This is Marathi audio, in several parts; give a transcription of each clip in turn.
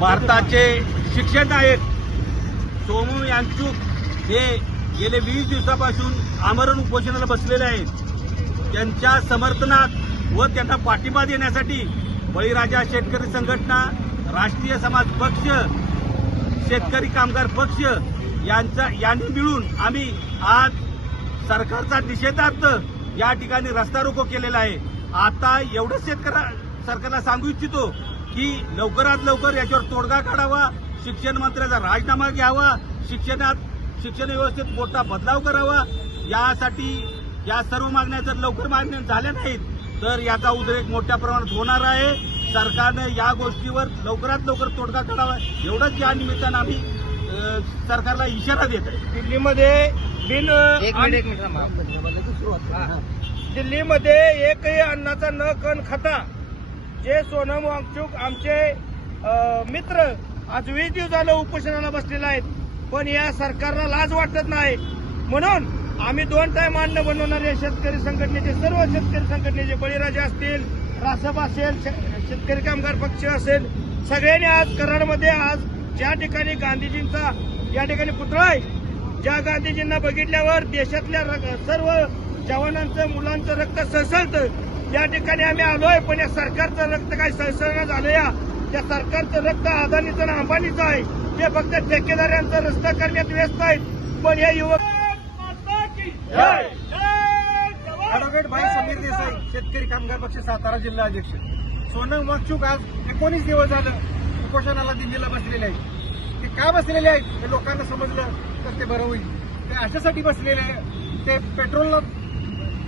भारताचे शिक्षक नायक सोनम वांगचुक हे गेले 20 दिवसापासून आमरण उपोषणाला बसलेले आहेत। त्यांच्या समर्थनात व त्यांना पाठिंबा देण्यासाठी बळीराजा शेतकरी संघटना, राष्ट्रीय समाज पक्ष, शेतकरी कामगार पक्ष यांनी मिळून आम्ही आज सरकारचा निषेधार्थ या ठिकाणी रस्ता रोको केलेला आहे। आता एवढंच सरकारला सांगू इच्छितो की लवकरात लवकर याच्यावर तोडगा काढावा, शिक्षण मंत्र्याचा राजीनामा घ्यावा, शिक्षण व्यवस्थेत मोठा बदलाव करावा। यासाठी या सर्व मागण्या जर लवकर मान्य झाल्या नाहीत तर याचा उद्रेक मोठ्या प्रमाणात होणार आहे। सरकारने या गोष्टीवर लवकरात लवकर तोडगा काढावा एवढंच या निमित्तानं आम्ही सरकारला इशारा देत आहे। दिल्लीमध्ये एकही अन्नाचा न कण खाता जे सोनम वांगचुक आमचे मित्र आज 20 दिवस झालं उपोषणाला बसलेले आहेत, पण या सरकारला लाज वाटत नाही। म्हणून आम्ही 2 टाइम अन्न बनवणारे शेतकरी संघटनेचे सर्व शेतकरी संघटनेचे बळीराजा असतील, रासप असेल, शेतकरी कामगार पक्ष असेल, सगळ्यांनी आज कराडमध्ये आज ज्या ठिकाणी गांधीजींचा या ठिकाणी पुतळा आहे, ज्या गांधीजींना बघितल्यावर देशातल्या सर्व जवानांचं मुलांचं रक्त सळसळतं, या ठिकाणी आम्ही आलोय। पण या सरकारचं रक्त काही सळसळणं झालं, या सरकारचं रक्त अदानीचं आणि अंबानीचं आहे। ते फक्त ठेकेदारांचा रस्ता करण्यात व्यस्त आहेत। पण हे युवक ॲडव्होकेट भाई समीर देसाई, शेतकरी कामगार पक्ष सातारा जिल्हा अध्यक्ष। सोनम वांगचुक आज 19 दिवस झालं उपोषणाला दिल्लीला बसलेले आहेत। ते का बसलेले आहेत हे लोकांना समजलं तर ते बरं होईल। ते अशासाठी बसलेले आहे, ते पेट्रोलला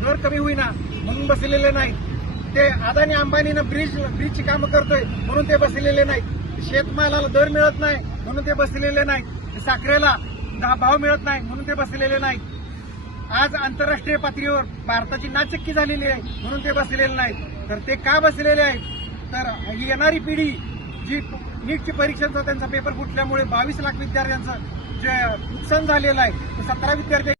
दर कमी होईना म्हणून बसलेले नाहीत, ते अदानी अंबानीनं ब्रिजची कामं करतोय म्हणून ते बसलेले नाहीत, शेतमालाला दर मिळत नाही म्हणून ते बसलेले नाहीत, साखरेला भाव मिळत नाही म्हणून ते बसलेले नाहीत, आज आंतरराष्ट्रीय पातळीवर भारताची नाचक्की झालेली आहे म्हणून ते बसलेले नाहीत। तर ते का बसलेले आहेत तर येणारी पिढी जी नीटची परीक्षांचा त्यांचा पेपर फुटल्यामुळे 22 लाख विद्यार्थ्यांचं जे नुकसान झालेलं आहे, 17 विद्यार्थी